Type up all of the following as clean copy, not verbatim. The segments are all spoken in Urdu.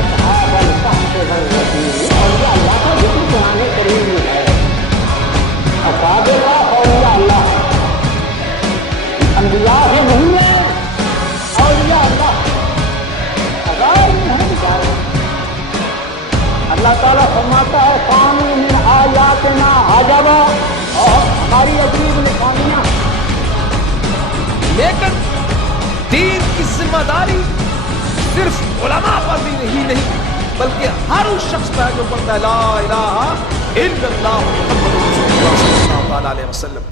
أصحاب الكهف والرقيم أولياء الله کا ذکر قرآن کریم میں ہے. اصحاب الکہف اولیاء اللہ انبیاء بھی نہیں ہیں, اولیاء اللہ غیر میں ہیں بیچارے. اللہ تعالیٰ فرماتا ہے فَانُوا مِنْ آیَاتِنَا عَجَبًا, اور ہماری عجیب نشانیاں. لیکن دین کی ذمہ داری صرف علماء پر بھی نہیں بلکہ ہر اس شخص پر جو پڑھتا ہے لا الہ الا اللہ محمد رسول اللہ صلی اللہ علیہ وسلم.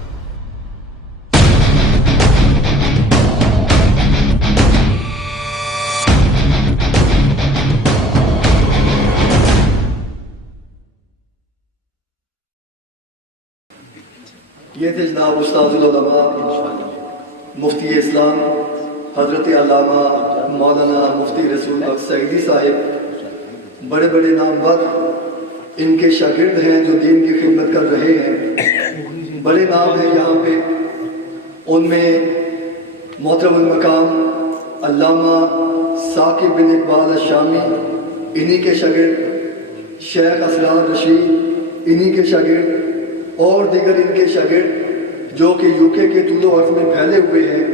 یہ تھے جناب استاد العلماء مفتی اسلام حضرت علامہ مولانا مفتی رسول حق سعیدی صاحب. بڑے بڑے نامور ان کے شاگرد ہیں جو دین کی خدمت کر رہے ہیں. بڑے نام ہیں یہاں پہ, ان میں محترم المقام علامہ ثاقب بن اقبال الشامی انہی کے شاگرد, شیخ اسرار رشید انہی کے شاگرد, اور دیگر ان کے شاگرد جو کہ یو کے طول و عرض میں پھیلے ہوئے ہیں,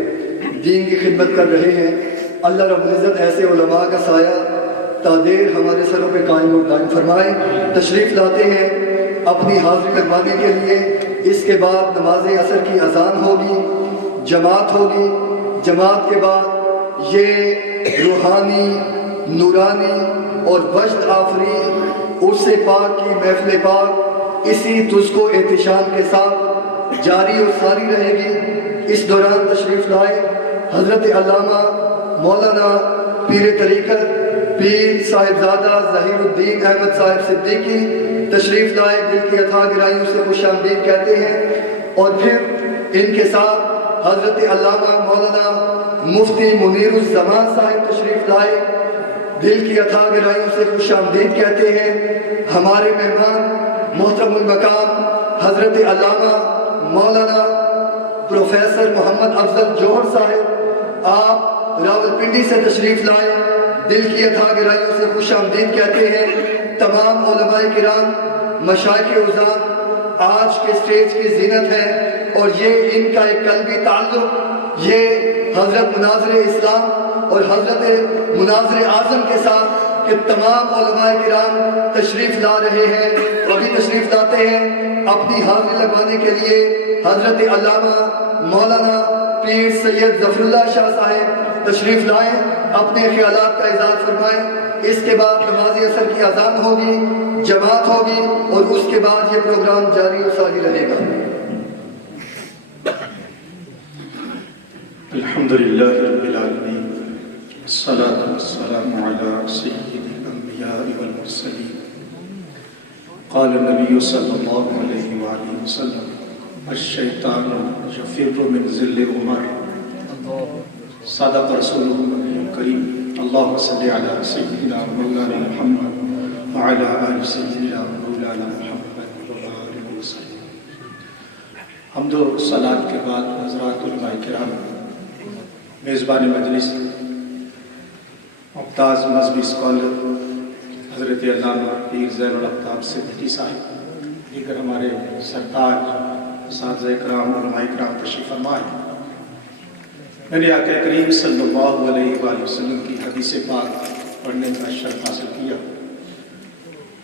دین کی خدمت کر رہے ہیں. اللہ رب العزت ایسے علماء کا سایہ تادیر ہمارے سروں پہ قائم و دائم فرمائے. تشریف لاتے ہیں اپنی حاضری لگوانے کے لیے. اس کے بعد نماز عصر کی اذان ہوگی, جماعت ہوگی. جماعت کے بعد یہ روحانی, نورانی اور وجد آفری عرس پاک کی محفل پاک اسی تجھ کو احتشام کے ساتھ جاری اور ساری رہے گی. اس دوران تشریف لائے حضرت علامہ مولانا پیر طریقت پیر صاحبزادہ ظہیر الدین احمد صاحب صدیقی تشریف لائے, دل کی اتھاہ گہرائیوں سے خوش آمدید کہتے ہیں. اور پھر ان کے ساتھ حضرت علامہ مولانا مفتی منیر الزمان صاحب تشریف لائے, دل کی اتھاہ گہرائیوں سے خوش آمدید کہتے ہیں. ہمارے مہمان محترم المقام حضرت علامہ مولانا پروفیسر محمد افضل جوہر صاحب, آپ راولپنڈی سے تشریف لائے, دل کی اتھاہ گہرائیوں سے خوش آمدید کہتے ہیں. تمام علماء کرام, مشائخ عظام آج کے سٹیج کی زینت ہے, اور یہ ان کا ایک قلبی تعلق یہ حضرت مناظر اسلام اور حضرت مناظر اعظم کے ساتھ کہ تمام علماء کرام تشریف لا رہے ہیں. ابھی تشریف لاتے ہیں اپنی حاضری لگوانے کے لیے حضرت علامہ مولانا پیر سید ظفر اللہ شاہ صاحب تشریف لائیں, اپنے خیالات کا اظہار فرمائیں. اس کے بعد نماز عصر کی اذان ہوگی, جماعت ہوگی, اور اس کے بعد یہ پروگرام جاری و ساری رہے گا. الحمدللہ رب العالمین, الصلاة والسلام علی سید الانبیاء والمرسلین. قال النبی صلی اللہ علیہ وآلہ وسلم الشیطان یفر من ظل عمر. صدق رسولہ النبی الکریم. اللہم صلی علی سیدنا مولانا محمد وعلی آل سیدنا مولانا محمد وبارک وسلم. حمد و صلاۃ کے بعد حضرات علماء کرام, میزبان مجلس ممتاز مذہبی اسکالر حضرت علامہ پیر زین الاقطاب صدیقی صاحب, دیگر ہمارے سرتاج اساتذہ کرام علماء کرام تشریف فرما ہے. میں نے آقا کریم صلی اللہ علیہ وآلہ وسلم کی حدیث پاک پڑھنے کا شرف حاصل کیا.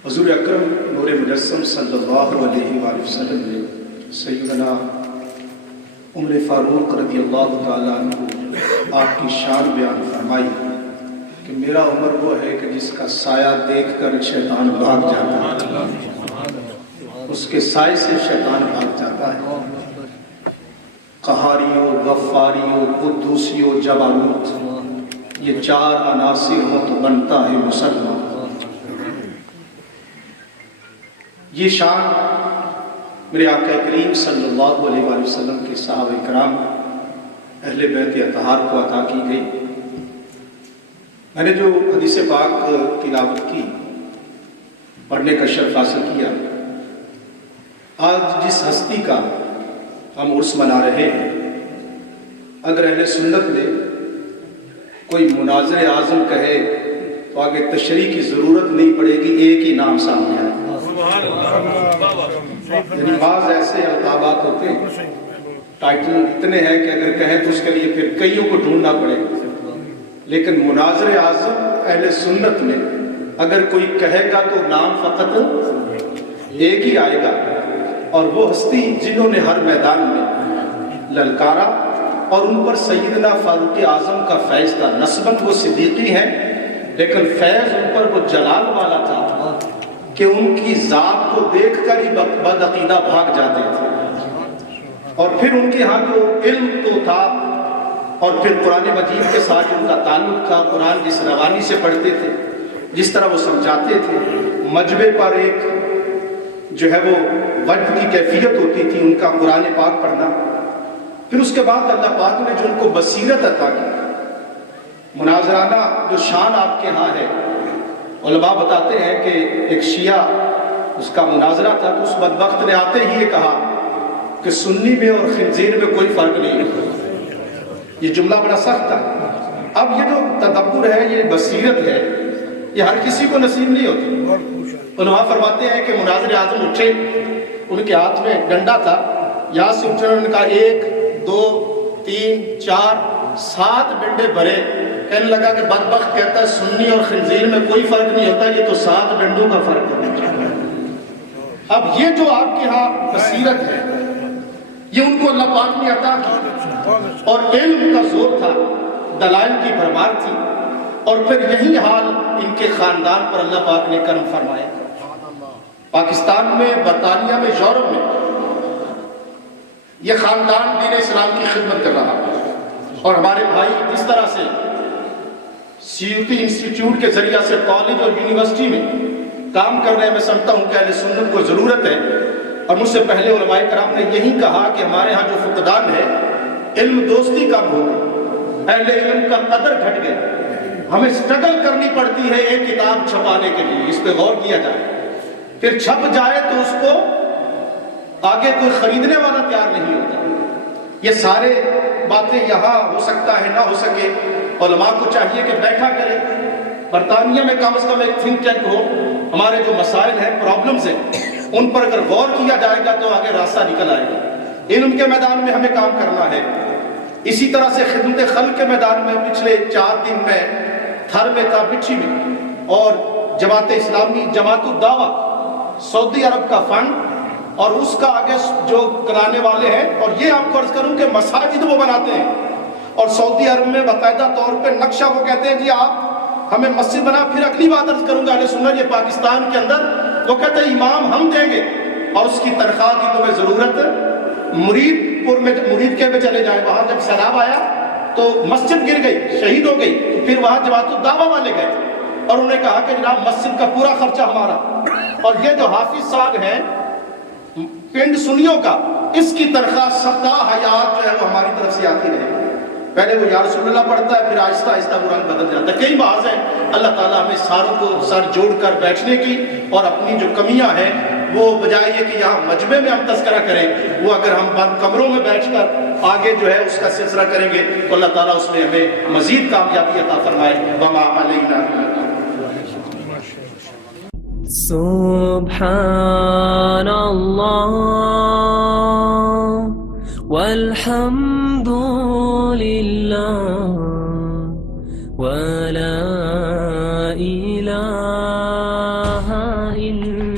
حضور اکرم نور مجسم صلی اللہ علیہ وآلہ وسلم نے سیدنا عمر فاروق رضی اللہ تعالیٰ عنہ آپ کی شان بیان فرمائی کہ میرا عمر وہ ہے کہ جس کا سایہ دیکھ کر شیطان بھاگ جاتا ہے, اس کے سائے سے شیطان بھاگ جاتا ہے. قہاریوں, غفاریوں, قدوسیوں, جبروت, یہ چار عناصر ہوں تو بنتا ہے مسلمان. یہ شان میرے آقا کریم صلی اللہ علیہ وآلہ وسلم کے صحابہ کرام اہل بیت اطہار کو عطا کی گئی. میں نے جو حدیث پاک تلاوت کی, پڑھنے کا شرف حاصل کیا, آج جس ہستی کا ہم عرس منا رہے ہیں, اگر اہل سنت نے کوئی مناظر اعظم کہے تو آگے تشریح کی ضرورت نہیں پڑے گی، ایک ہی نام سامنے آئے. یعنی بعض ایسے القابات ہوتے ہیں، ٹائٹل اتنے ہیں کہ اگر کہیں تو اس کے لیے پھر کئیوں کو ڈھونڈنا پڑے گا. لیکن مناظر اعظم اہل سنت میں اگر کوئی کہے گا تو نام فقط ایک ہی آئے گا، اور وہ ہستی جنہوں نے ہر میدان میں للکارا، اور ان پر سیدنا فاروق اعظم کا فیض تھا. نسباً وہ صدیقی ہیں لیکن فیض ان پر وہ جلال والا تھا کہ ان کی ذات کو دیکھ کر ہی بدعقیدہ بھاگ جاتے تھے. اور پھر ان کے ہاں جو علم تو تھا، اور پھر قرآن مجید کے ساتھ ان کا تعلق تھا. قرآن جس روانی سے پڑھتے تھے، جس طرح وہ سمجھاتے تھے، مجبے پر ایک جو ہے وہ وجد کی کیفیت ہوتی تھی ان کا قرآن پاک پڑھنا. پھر اس کے بعد اللہ پاک نے جو ان کو بصیرت عطا کی، مناظرانہ جو شان آپ کے ہاں ہے. علماء بتاتے ہیں کہ ایک شیعہ اس کا مناظرہ تھا تو اس بدبخت نے آتے ہی یہ کہا کہ سنی میں اور خنزیر میں کوئی فرق نہیں ہے. یہ جملہ بڑا سخت تھا. اب یہ جو تدبر ہے، یہ بصیرت ہے، یہ ہر کسی کو نصیب نہیں ہوتی. علماء فرماتے ہیں کہ مناظر اعظم اٹھے، ان کے ہاتھ میں ڈنڈا تھا، یہاں سے اٹھے انہوں نے کہا 1 2 3 4 7 ڈنڈے بھرے. کہنے لگا کہ بدبخت کہتا ہے سنی اور خنزیر میں کوئی فرق نہیں ہوتا، یہ تو 7 ڈنڈوں کا فرق ہے. اب یہ جو آپ کے ہاں بصیرت ہے، یہ ان کو اللہ پاک نے عطا کی، اور علم کا زور تھا، دلائل کی بھرمار تھی. اور پھر یہی حال ان کے خاندان پر اللہ پاک نے کرم فرمایا. پاکستان میں، برطانیہ میں، یورپ میں یہ خاندان دین اسلام کی خدمت کر رہا ہے. اور ہمارے بھائی جس طرح سے سیوتی انسٹیٹیوٹ کے ذریعہ سے کالج اور یونیورسٹی میں کام کر رہے ہیں، میں سمجھتا ہوں کہ اہل سنت کو ضرورت ہے. اور مجھ سے پہلے علماء کرام نے یہی کہا کہ ہمارے ہاں جو فقدان ہے، علم دوستی کم ہو گئی، اہل علم کا قدر گھٹ گئی. ہمیں سٹرگل کرنی پڑتی ہے ایک کتاب چھپانے کے لیے، اس پہ غور کیا جائے. پھر چھپ جائے تو اس کو آگے کوئی خریدنے والا تیار نہیں ہوتا. یہ سارے باتیں یہاں ہو سکتا ہے، نہ ہو سکے. علماء کو چاہیے کہ بیٹھا کرے، برطانیہ میں کم از کم ایک تھنک ٹینک ہو. ہمارے جو مسائل ہیں، پرابلمز ہیں، ان پر اگر غور کیا جائے گا تو آگے راستہ نکل آئے گا. علم کے میدان میں ہمیں کام کرنا ہے. اسی طرح سے خدمت خلق کے میدان میں پچھلے 4 دن میں تھر میں تھا، بچھی میں، اور جماعت اسلامی جماعت الدعوہ سعودی عرب کا فنڈ اور اس کا آگے جو کرانے والے ہیں. اور یہ آپ کو عرض کروں کہ مساجد وہ بناتے ہیں، اور سعودی عرب میں باقاعدہ طور پہ نقشہ وہ کہتے ہیں جی آپ ہمیں مسجد بنا. پھر اگلی بات عرض کروں گا، اہل سنت یہ پاکستان کے اندر وہ کہتے ہیں امام ہم دیں گے اور اس کی تنخواہ کی تمہیں ضرورت. مرید پور میں، مرید کے میں چلے جائیں، وہاں جب سیلاب آیا تو مسجد گر گئی، شہید ہو گئی، تو پھر وہاں جماعت الدعوہ والے گئے اور انہوں نے کہا کہ جناب مسجد کا پورا خرچہ ہمارا. اور یہ جو حافظ صاحب ہیں پنڈ سنیوں کا، اس کی تنخواہ 17 حیات جو ہے وہ ہماری طرف سے آتی رہے. پہلے وہ یا رسول اللہ پڑھتا ہے، پھر آہستہ آہستہ وہ رنگ بدل جاتا ہے. کئی بحث ہیں. اللہ تعالیٰ ہمیں ساروں کو سر جوڑ کر بیٹھنے کی، اور اپنی جو کمیاں ہیں وہ بجائے یہ کہ یہاں مجمع میں ہم تذکرہ کریں، وہ اگر ہم بند کمروں میں بیٹھ کر آگے جو ہے اس کا سلسلہ کریں گے تو اللہ تعالیٰ اس میں ہمیں مزید کامیابی عطا فرمائے. وما علینا. سبحان اللہ والحمد للہ ولا الہ الا